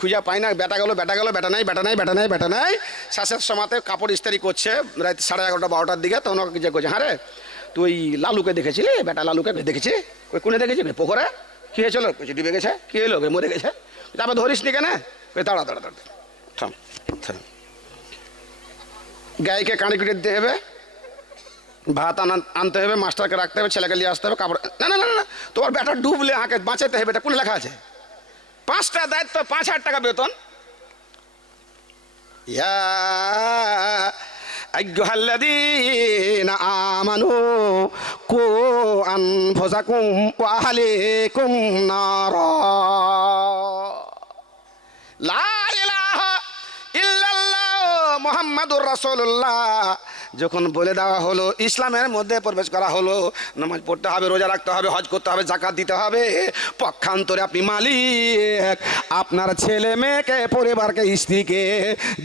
খুঁজে পাই না, বেটা গেলো বেটা গেলো, বেটা নাই বেটা নাই বেটা নাই বেটা নাই। শেষের সময়তে কাপড় ইস্ত্রি করছে রাত 11:30 12টার দিকে, তখন ওকে যে করছে, হ্যাঁ রে তুই লালুকে দেখেছিলি? বেটা লালুকে দেখেছি। ওই কোনে দেখেছি? পুকুরে। কী হয়েছিল? কিছু ডুবে গেছে। কী হলো? মরে গেছে। তারপর ধরিস নি কেন? দাঁড়া দাঁড়া দাঁড়া থাম থাম। গাইকে কানে কুটে দিতে হবে, ভাত আনতে হবে, মাস্টারকে রাখতে হবে, ছেলেকে নিয়ে আসতে হবে, কাপড়। না না না না, তোমার বেটা ডুবলে আঁকে বাঁচাতে হবে, এটা কোন লেখা আছে? 5টা দায়িত্ব, 5,000 টাকা বেতন। ইয়া আইয়ুহাল্লাযীনা আমানু কু আনফুসাকুম ওয়া আহলিকুম নারা। লা ইলাহা ইল্লাল্লাহ মুহাম্মাদুর রাসূলুল্লাহ যখন বলে দেওয়া হলো, ইসলামের মধ্যে প্রবেশ করা হলো, নামাজ পড়তে হবে, রোজা রাখতে হবে, হজ করতে হবে, যাকাত দিতে হবে, পক্ষান্তরে আপনি মালিক। আপনার ছেলে মেয়েকে, পরিবারকে, স্ত্রীকে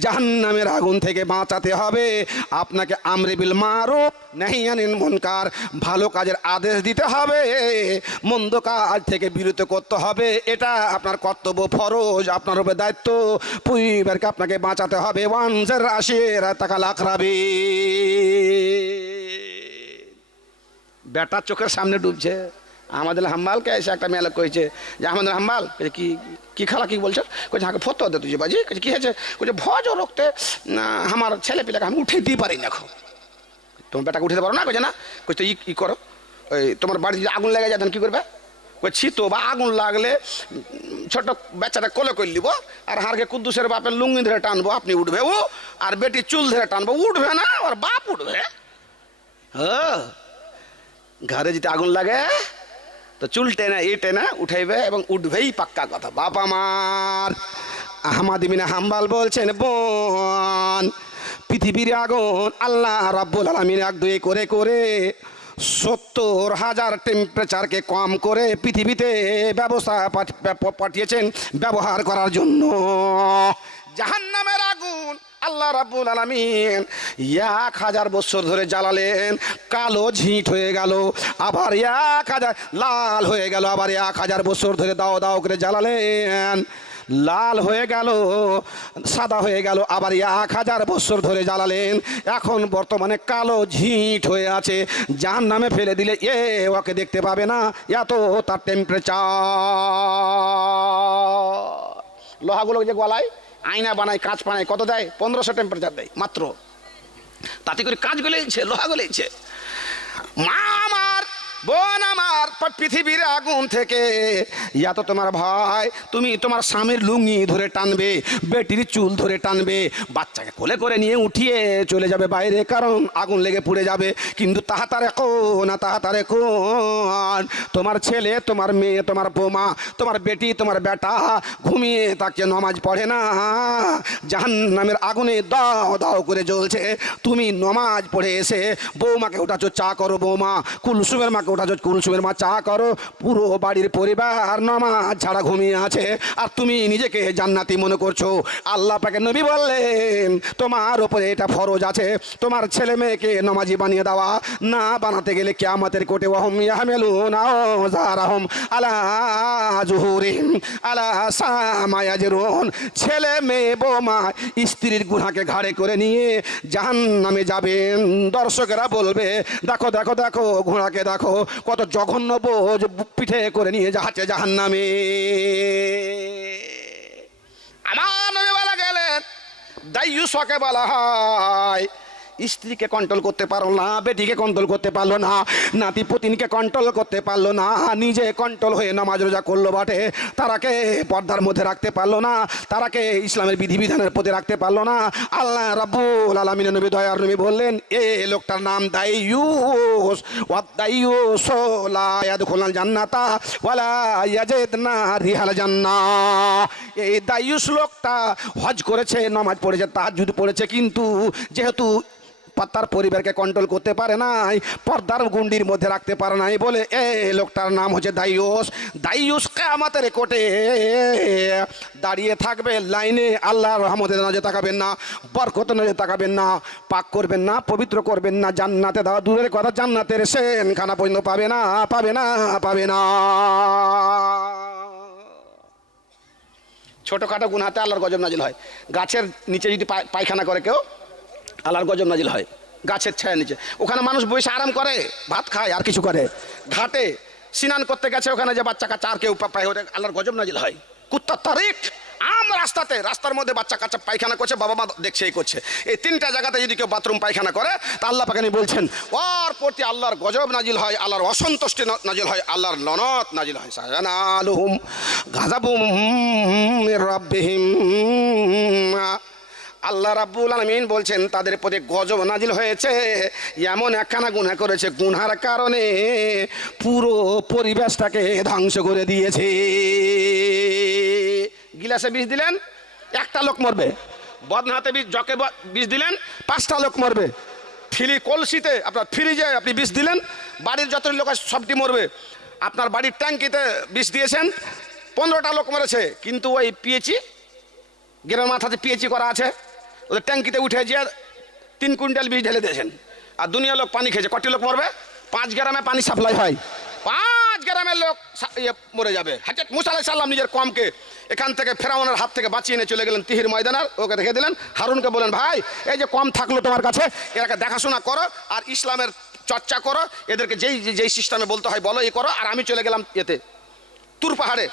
জাহান্নামের আগুন থেকে বাঁচাতে হবে। আপনাকে আমরে বিল মারুফ নাহি আনিল মুনকার, ভালো কাজের আদেশ দিতে হবে, মন্দ কাজ থেকে বিরত করতে হবে। এটা আপনার কর্তব্য, ফরজ, আপনার উপরে দায়িত্ব। পরিবারকে আপনাকে বাঁচাতে হবে। ওয়ানজার আশির তাকাল আকরাবি। বেটার চোখের সামনে ডুবছে। আমাদের হাম্বালকে এসে একটা মেয়ে লোক কইছে যে আমাদের হাম্বাল কি কি খালা কি বলছো? কইছে আমাকে ফতো দে তুই বাজি। কইছে কি হয়েছে? কইছে ভজ রক্তে আমার ছেলে পিলাকে আমি উঠে দিতে পারি না। এখন তোমার বেটাকে উঠে দিতে পারো না? কইছে না। কইছে ই করো, ওই তোমার বাড়িতে যদি আগুন লেগে যায় তখন কী করবে? কইছি তো বা আগুন লাগলে ছোট বাচ্চাটা কোলে করে নিব, আর হারকে কুদ্দুসের বাপের লুঙ্গি ধরে টানবো, আপনি উঠবে ও, আর বেটি চুল ধরে টানবো, উঠবে না, আর বাপ উঠবে। হ্যাঁ, ঘরে যদি আগুন লাগে তো চুল টেনে টেনে উঠাইবে এবং উঠবেই, পাক্কা কথা। বাপ আমার আহমদ ইবনে হাম্বল বলছেন, বোন, পৃথিবীর আগুন আল্লাহ রাব্বুল আলামিন 1-2 করে করে 70,000 টেম্পারেচারকে কম করে পৃথিবীতে ব্যবস্থা পাঠিয়েছেন ব্যবহার করার জন্য। জাহান্নামের আগুন আল্লাহ রাব্বুল আলামিন 1000 বছর ধরে জ্বালালেন, কালো ঝিঁট হয়ে গেল, আবার 1000 লাল হয়ে গেল, আবার 1000 বছর ধরে দাও দাও করে জ্বালালেন, লাল হয়ে গেল, সাদা হয়ে গেল, আবার 1000 বছর ধরে জ্বালালেন, এখন বর্তমানে কালো ঝিঁট হয়ে আছে। জাহান্নামে ফেলে দিলে ওকে দেখতে পাবে না, এত তার টেম্পারেচার। লোহাগুলো যে গলায় আয়না বানায়, কাঁচ বানায়, কত দেয়? 1500 টেম্পারেচার দেয় মাত্র। তাতে করে কাঁচ গলেছে, লোহা গলেছে। মা আমার, বোন আমার, পৃথিবীর আগুন থেকে এত তোমার ভয়, তুমি তোমার স্বামীর লুঙ্গি ধরে টানবে, বেটির চুল ধরে টানবে, বাচ্চাকে কোলে করে নিয়ে উঠিয়ে চলে যাবে বাইরে, কারণ আগুন লেগে পুড়ে যাবে। কিন্তু তাহাতারে কোন না তাহাতারে কোন, তোমার ছেলে, তোমার মেয়ে, তোমার বৌমা, তোমার বেটি, তোমার বেটা ঘুমিয়ে তাকে নমাজ পড়ে না, জাহান্নামের আগুনে দাও দাও করে জ্বলছে। তুমি নমাজ পড়ে এসে বৌমাকে উঠাচ্ছ, চা করো বৌমা, কুলসুমের মাকে উঠাচ্ছ, কুলসুমের মা চা করো, পুরো বাড়ির পরিবার নামাজ ছাড়া ঘুমিয়ে আছে, আর তুমি নিজেকে জান্নাতি মনে করছো। আল্লাহ পাকের নবী বললেন, তোমার উপরে এটা ফরজ আছে, তোমার ছেলে মেয়েকে নামাজি বানিয়ে দেওয়া। না বানাতে গেলে কিয়ামতের কোটে ওয়াহুম ইয়াহমিলুনা আওযারাহুম আলা যুহুরিহিম আলা সামা ইয়াজরুন, ছেলে মেয়ে বৌমা স্ত্রীর গুনাহকে ঘাড়ে করে নিয়ে জাহান্নামে যাবেন। দর্শকেরা বলবে, দেখো দেখো দেখো, ঘোড়াকে দেখো কত জঘন্য বোঝ পিঠে করে নিয়ে যাচ্ছে জাহান্নামে। আমার নবী বলা গেলেন, দাইয়ুসকে বলা হয় স্ত্রীকে কন্ট্রোল করতে পারলো না, বেটিকে কন্ট্রোল করতে পারলো না, নাতি পুতিনকে কন্ট্রোল করতে পারলো না, নিজে কন্ট্রোল হয়ে নামাজ রোজা করলো বটে, তারাকে পর্দার মধ্যে রাখতে পারলো না, তারাকে ইসলামের বিধিবিধানের প্রতি রাখতে পারলো না। আল্লাহ রাব্বুল আলামিনের নবী, দয়ার নবী বললেন, এ লোকটার নাম দাইয়ুস। ওয়াদাইয়ুস লা ইয়াদখুলুল জান্নাতা ওয়ালা ইয়াজিদনা রিহাল জান্নাহ। এই দাইয়ুস লোকটা হজ করেছে, নামাজ পড়েছে, তাহাজ্জুদ পড়েছে, কিন্তু যেহেতু তার পরিবারকে কন্ট্রোল করতে পারে নাই, পর্দার গুন্ডির মধ্যে রাখতে পারে নাই বলে এই লোকটার নাম হচ্ছে দাইয়ুস। দাইয়ুস কিয়ামতের কোটে দাঁড়িয়ে থাকবে লাইনে, আল্লাহর রহমতের নজরে তাকাবেন না, বরকতের নজরে তাকাবেন না, পাক করবেন না, পবিত্র করবেন না, জান্নাতে দেওয়া দূরের কথা, জান্নাতের সেনখানা পর্যন্ত পাবে না, পাবে না, পাবে না। ছোটোখাটো গুনাহতে আল্লাহর গজব নাজিল হয়। গাছের নিচে যদি পায়খানা করে কেউ, আল্লাহর গজব নাজিল হয়। গাছের ছায়া নিচে, ওখানে মানুষ বসে আরাম করে, ভাত খায় আর কিছু করে। ঘাটে স্নান করতে গেছে, ওখানে যে বাচ্চা কাচ্চা আর কেউ পায়, ওটা আল্লাহর গজব নাজিল হয়। কুত্তার তারিখ আম রাস্তাতে, রাস্তার মধ্যে বাচ্চা কাচ্চা পায়খানা করছে, বাবা মা দেখছে এই করছে, এই তিনটা জায়গাতে যদি কেউ বাথরুম পায়খানা করে, তা আল্লাহ পাক বলছেন ওর প্রতি আল্লাহর গজব নাজিল হয়, আল্লাহর অসন্তুষ্টি নাজিল হয়, আল্লাহর লনত নাজিল হয়। সায়ানালুহুম গাযাবুম মির রাব্বিহিম, আল্লাহ রাব্বুল আলামিন বলছেন তাদের প্রতি গজব নাজিল হয়েছে, এমন একখানা গুনাহ করেছে, গুনহার কারণে পুরো পরিবেশটাকে ধ্বংস করে দিয়েছে। গিলাসে বিষ দিলেন, একটা লোক মরবে। বদনাতে বিষ, জকে বিষ দিলেন, 5টা লোক মরবে। কলসিতে আপনার ফ্রিজে আপনি বিষ দিলেন, বাড়ির যত লোক আছে সবটি মরবে। আপনার বাড়ির ট্যাঙ্কিতে বিষ দিয়েছেন, 15টা লোক মরেছে। কিন্তু ওই পিএইচি গ্রামের মাথাতে পিএইচি করা আছে, ওদের ট্যাঙ্কিতে উঠে গিয়ে 3 কুইন্টাল বিষ ঢেলে দিয়েছেন, আর দুনিয়া লোক পানি খেয়েছে। কটি লোক মরবে? 5 গ্রামে পানি সাপ্লাই হয়, 5 গ্রামের লোক মরে যাবে। হযরত মুসা আলাইহিস সালাম নিজের কওমকে এখান থেকে ফেরাউনের হাত থেকে বাঁচিয়ে নিয়ে চলে গেলেন তিহির ময়দানে, ওকে রেখে দিলেন। হারুনকে বলেন, ভাই এই যে কম থাকলো তোমার কাছে, এরাকে দেখাশোনা করো আর ইসলামের চর্চা করো, এদেরকে যেই সিস্টেমে বলতে হয় বলো, এই করো। আর আমি চলে গেলাম এতে তুর পাহাড়ে,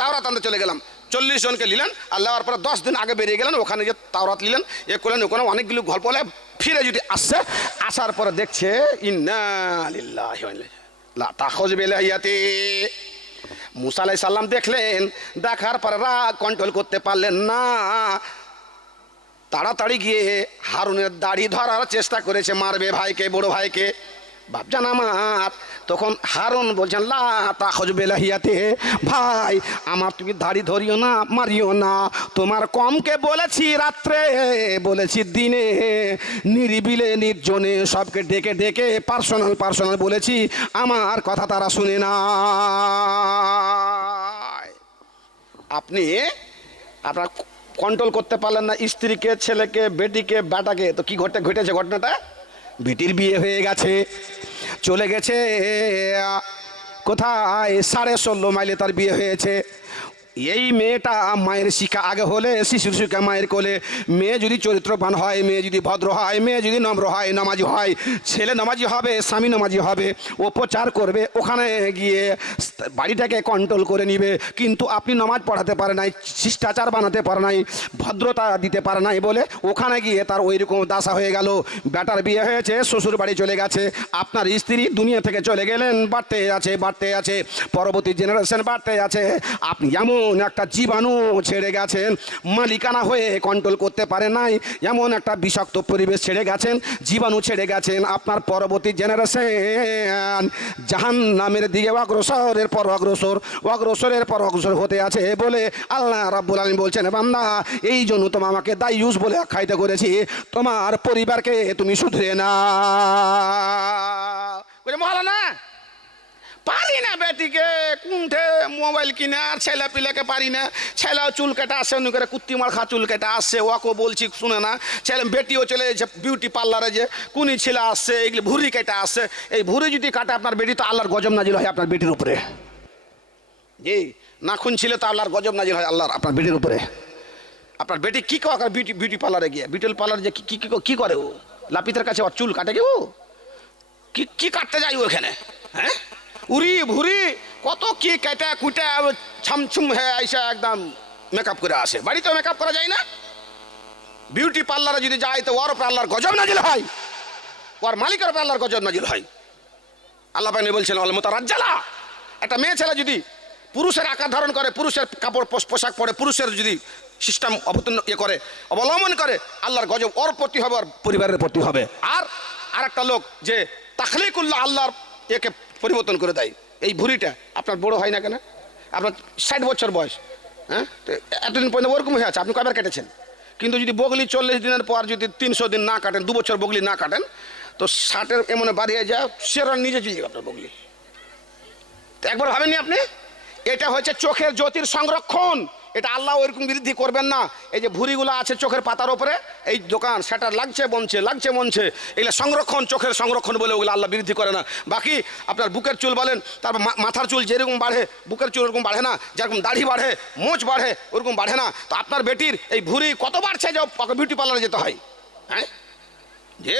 তাওরাত আনতে চলে গেলাম। 40 জনকে নিলেন, আর নেওয়ার পরে 10 দিন আগে বেরিয়ে গেলেন, ওখানে যে তাওরাত নিলেন, এ করলেন, ওখানে অনেকগুলো গল্প হলে ফিরে যদি আসছে, আসার পরে দেখছে ইন্না লিল্লাহি ওয়া ইন্না লা তাখুজ বিলাহিয়াতি। মুসা আলাইহিস সালাম দেখলেন, দেখার পরে রাগ কন্ট্রোল করতে পারলেন না, তাড়াতাড়ি গিয়ে হারুনের দাড়ি ধরার চেষ্টা করেছে, মারবে ভাইকে, বড় ভাইকে। বাপজান আমার, তখন হারুন বলছেন লা তাখুজ বিলাহিয়াতি, ভাই আমার তুমি দাড়ি ধরিও না, মারিও না। তোমার কমকে বলেছি রাত্রে, বলেছি দিনে, নিরিবিলে নির্জনে সবকে ডেকে ডেকে পার্সোনাল বলেছি, আমার কথা তারা শুনে না। আপনি আপনার কন্ট্রোল করতে পারলেন না স্ত্রীকে, ছেলেকে, বেটিকে, বেটাকে, তো কি ঘটেছে ঘটনাটা? বেটির বিয়ে হয়ে গেছে, চলে গেছে কোথায়, 16.5 মাইলে তার বিয়ে হয়েছে। এই মেয়েটা মায়ের শিক্ষা আগে হলে, শিশুর শিক্ষা মায়ের কোলে। মেয়ে যদি চরিত্রবান হয়, মেয়ে যদি ভদ্র হয়, মেয়ে যদি নম্র হয়, নামাজি হয়, ছেলে নামাজি হবে, স্বামী নামাজি হবে, ও প্রচার করবে, ওখানে গিয়ে বাড়িটাকে কন্ট্রোল করে নিবে। কিন্তু আপনি নামাজ পড়াতে পারে নাই, শিষ্টাচার বানাতে পারে নাই, ভদ্রতা দিতে পারে নাই বলে ওখানে গিয়ে তার ওই রকম দাসা হয়ে গেল। বেটার বিয়ে হয়েছে, শ্বশুর বাড়ি চলে গেছে, আপনার স্ত্রী দুনিয়া থেকে চলে গেলেন, বাড়তে আছে, পরবর্তী জেনারেশন বাড়তে আছে। আপনি এমন একটা জীবাণু ছেড়ে গেছেন, মালিকানা হয়ে কন্ট্রোল করতে পারে নাই, এমন একটা বিষাক্ত পরিবেশ ছেড়ে গেছেন, জীবাণু ছেড়ে গেছেন। আপনার পরবর্তী জেনারেশন জাহান্নামের দিকে অগ্রসরের পর অগ্রসর হতে আছে বলে আল্লাহ রাব্বুল আলামিন বলছেন, বান্দা এই জন্য তোমার আমাকে দায়ুস বলে আখ্যায়িত করেছি, তোমার পরিবারকে তুমি শুধরে না। মহারানা পারি না বেটিকে কুণ্ঠে মোবাইল কিনে, আর ছেলে পিলেকে পারি না। ছেলেও চুল কেটে আসে, অন্য করে কুত্তি মার খা চুল কেটে আসছে, ওকে বলছি শুনে না। ছেলে বেটিও চলে যাচ্ছে বিউটি পার্লারে, যে কুনি ছেলে আসছে, এগুলি ভুরি কেটে আসছে। এই ভুরি যদি কাটে আপনার বেটি, তো আল্লাহর গজব নাজিল হয় আপনার বেটির উপরে। জি, নাখুন ছিল তো আল্লাহর গজব নাজিল হয় আল্লাহর আপনার বেটির উপরে। আপনার বেটি কি করে বিউটি পার্লারে গিয়ে, বিউটি পার্লারে যে কি করে ও? লাপিতের কাছে ওর চুল কাটে কি ও? কি কাটতে যাই ওখানে? হ্যাঁ, উড়ি ভুরি কত কি কেটে কুটে ছামছুম হয়ে আইসা একদম মেকআপ করে আসে। বাড়িতে মেকআপ করা যায় না? বিউটি পার্লারে যদি যায় তো ওর উপর আল্লাহর গজব নাজিল হয়, ওর মালিকের উপর আল্লাহর গজব নাজিল হয়। আল্লাহ পাক বলছেন আল মুতারাজ্জালা, একটা মেয়ে ছেলে যদি পুরুষের আকার ধারণ করে, পুরুষের কাপড় পোশাক পরে, পুরুষের যদি সিস্টেম অবলম্বন করে, আল্লাহর গজব ওর প্রতি হবে, ওর পরিবারের প্রতি হবে। আর একটা লোক যে তাখলিকুল্লাহ, আল্লাহর একে পরিবর্তন করে দেয়। এই ভুঁড়িটা আপনার বড় হয় না কেন? আপনার 60 বছর বয়স, হ্যাঁ, তো এতদিন পর্যন্ত ওরকম হয়ে আছে, আপনি কয়বার কেটেছেন? কিন্তু যদি বগলি 40 দিনের পর যদি 300 দিন না কাটেন, 2 বছর বগলি না কাটেন, তো 60-এর এমন বাড়িয়ে যায়, সেরা নিজে চলে যাবে আপনার বগলি। তো একবার ভাবেননি আপনি? এটা হচ্ছে চোখের জ্যোতির সংরক্ষণ, এটা আল্লাহ ওইরকম বৃদ্ধি করবেন না। এই যে ভুঁড়িগুলো আছে চোখের পাতার ওপরে, এই দোকান সেটা লাগছে বনছে এগুলো সংরক্ষণ, চোখের সংরক্ষণ বলে ওগুলো আল্লাহ বৃদ্ধি করে না। বাকি আপনার বুকের চুল বলেন, তারপর মাথার চুল যেরকম বাড়ে বুকের চুল ওরকম বাড়ে না, যেরকম দাড়ি বাড়ে মোচ বাড়ে ওরকম বাড়ে না। তো আপনার বেটির এই ভুঁড়ি কত বাড়ছে যে বিউটি পার্লারে যেতে হয়? হ্যাঁ, যে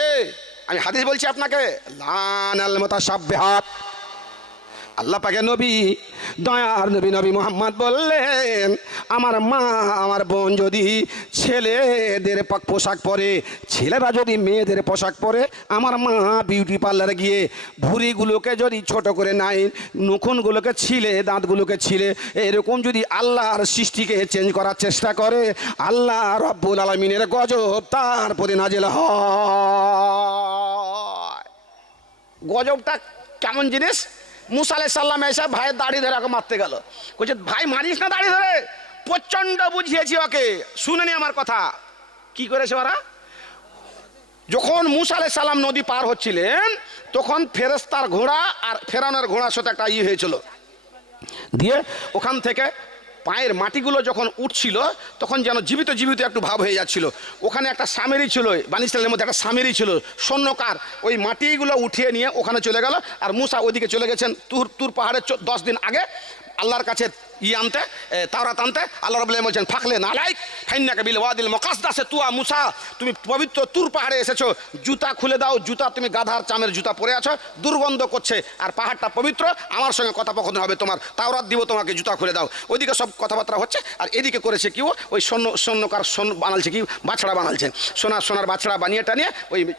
আমি হাদিস বলছি আপনাকে, লানাল মুতাশাব্বিহাত। আল্লাহ পাকের নবী, দয়ার নবী, নবী মুহাম্মদ বললেন, আমার মা আমার বোন যদি ছেলেদের পোশাক পরে, ছেলেরা যদি মেয়েদের পোশাক পরে, আমার মা বিউটি পার্লারে গিয়ে ভুঁড়িগুলোকে যদি ছোট করে নেয়, নুখুনগুলোকে ছিলে, দাঁতগুলোকে ছিলে, এরকম যদি আল্লাহর সৃষ্টিকে চেঞ্জ করার চেষ্টা করে, আল্লাহ রব্বুল আলামিনের গজব তার প্রতি নাজিল হয়। গজবটা কেমন জিনিস? মুসা আলাইহিস সালাম এসে ভাইয়ের দাড়ি ধরে ওকে মারতে গেল। বলছে, ভাই মারিস না দাড়ি ধরে, প্রচন্ড বুঝিয়েছি ওকে, শুনেনি আমার কথা। কি করেছে ওরা? যখন মুসা আলাইহিস সালাম নদী পার হচ্ছিলেন, তখন ফেরেশতার ঘোড়া আর ফেরাউনের ঘোড়ার সাথে একটা হয়েছিল, দিয়ে ওখান থেকে পায়ের মাটিগুলো যখন উঠছিল, তখন যেন জীবিত জীবিত একটু ভাব হয়ে যাচ্ছিল। ওখানে একটা সামেরি ছিল, বানী ইসরাইলের মধ্যে একটা সামেরি ছিল, সৈন্যকার। ওই মাটিগুলো উঠিয়ে নিয়ে ওখানে চলে গেল, আর মুসা ওইদিকে চলে গেছেন তুর পাহাড়ে 10 দিন আগে আল্লাহর কাছে আনতে, তাওরাত আনতে। আল্লাহ রাব্বুল আলামিন বলছেন, ফাকলে নালাইক ফাইন্নাকা বিল ওয়াদিল মুকাদ্দাসে তুয়া মুসা, তুমি পবিত্র তুর পাহাড়ে এসেছো, জুতা খুলে দাও। জুতা তুমি গাধার চামের জুতা পরে আছো, দুর্গন্ধ করছে, আর পাহাড়টা পবিত্র, আমার সঙ্গে কথোপকথন হবে তোমার, তাওরাত দিব তোমাকে, জুতা খুলে দাও। ওইদিকে সব কথাবার্তা হচ্ছে, আর এদিকে করেছে কি, ওই সৈন্যকার বানালছে কি, বাছড়া বানালছেন, সোনার বাছড়া বানিয়ে টানিয়ে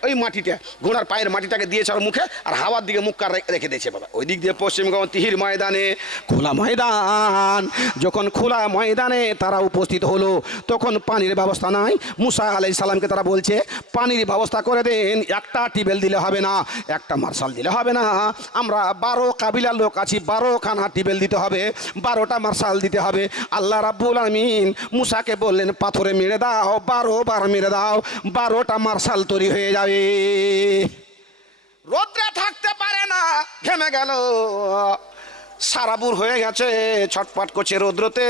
ওই মাটিটা, ঘোড়ার পায়ের মাটিটাকে দিয়েছে ওর মুখে, আর হাওয়ার দিকে মুখ কার রেখে দিয়েছে বাবা। ওই দিক দিয়ে পশ্চিমবঙ্গ তিহির ময়দানে, খোলা ময়দান, যখন খোলা ময়দানে তারা উপস্থিত হলো, তখন পানির ব্যবস্থা নাই। মুসা আলাইহিস সালামকে তারা বলছে, পানির ব্যবস্থা করে দেন, একটা টিউবওয়েল দিলে হবে না, একটা মার্শাল দিলে হবে না, আমরা 12 কাবিলার লোক আছি, 12খানা টিউবওয়েল দিতে হবে, 12টা মার্শাল দিতে হবে। আল্লাহ রাব্বুল আলামিন মুসাকে বললেন, পাথরে মেরে দাও, 12 বার মেরে দাও, 12টা মার্শাল তৈরি হয়ে যাবে। রোদ্রে থাকতে পারে না, ঘেমে গেল, সারাবুর হয়ে গেছে, ছটপট করছে রৌদ্রতে,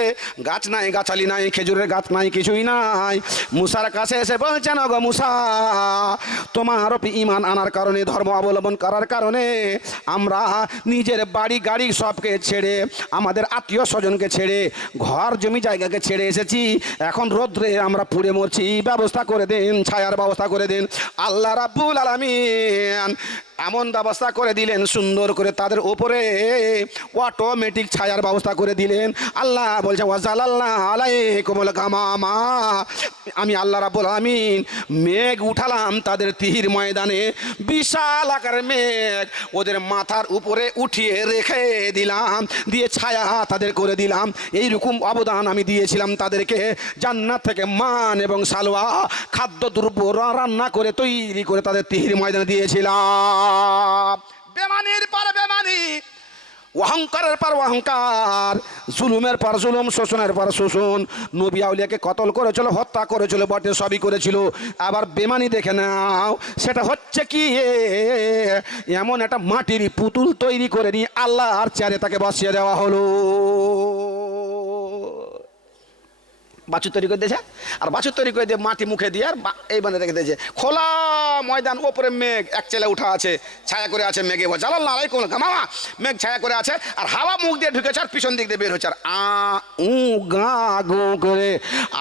গাছ নাই, গাছালি নাই, খেজুরের গাছ নাই, কিছুই নাই। মুসার কাছে এসে বলছেন, গো মুসা, তোমার ঈমান আনার কারণে, ধর্ম অবলম্বন করার কারণে আমরা নিজের বাড়ি গাড়ি সবকে ছেড়ে, আমাদের আত্মীয় স্বজনকে ছেড়ে, ঘর জমি জায়গাকে ছেড়ে এসেছি, এখন রৌদ্রে আমরা পুড়ে মরছি, ব্যবস্থা করে দিন, ছায়ার ব্যবস্থা করে দিন। আল্লাহ রাব্বুল আলামিন এমন ব্যবস্থা করে দিলেন, সুন্দর করে তাদের উপরে অটোমেটিক ছায়ার ব্যবস্থা করে দিলেন। আল্লাহ বলছে, ওয়াজালাল্লাহু আলাইকুমুল গামামা, আমি আল্লাহ রাব্বুল আলামিন মেঘ উঠালাম তাদের তিহির ময়দানে, বিশাল আকারের মেঘ ওদের মাথার উপরে উঠিয়ে রেখে দিলাম, দিয়ে ছায়া তাদের করে দিলাম। এইরকম অবদান আমি দিয়েছিলাম তাদেরকে। জান্নাত থেকে মান এবং সালোয়া খাদ্য দ্রব্য রান্না করে তৈরি করে তাদের তিহির ময়দানে দিয়েছিলাম। বেমানির পর বেমানি, অহংকারের পর অহংকার, জুলুমের পর জুলুম, শোষণের পর শোষণ। নবী আউলিয়াকে কতল করেছিল, হত্যা করেছিল বটে, সবই করেছিল। আবার বেমানি দেখে নাও, সেটা হচ্ছে কি, এমন একটা মাটির পুতুল তৈরি করে নিয়ে আল্লাহর চেয়ারে তাকে বসিয়ে দেওয়া হলো। বাছুর তৈরি করে দিয়েছে, আর বাছুর তৈরি করে দিয়ে মাটি মুখে দিয়ে আর এই বানিয়ে রেখে দিয়েছে। খোলা ময়দান, ওপরে মেঘ, এক চেলা উঠা আছে, ছায়া করে আছে মেঘে, জালাল্লাহু আলাইকুম গামামা, মেঘ ছায়া করে আছে, আর হাওয়া মুখ দিয়ে ঢুকেছে, আর পিছন দিক দিয়ে বের হচ্ছে, আর গা গো করে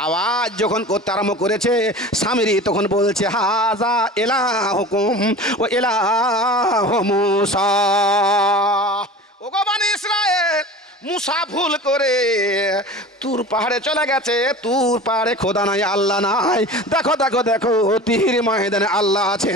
আওয়াজ যখন করতে আরম্ভ করেছে, সামিরি তখন বলছে, হাজা ইলাহুকুম ওয়া ইলাহু মুসা। ওগো বনি ইসরায়েল, মুসা ভুল করে তুর পাহাড়ে চলে গেছে, তুর পাহাড়ে খোদা নাই, আল্লাহ নাই। দেখো দেখো দেখো, তিহির ময়দানে আল্লাহ আছে।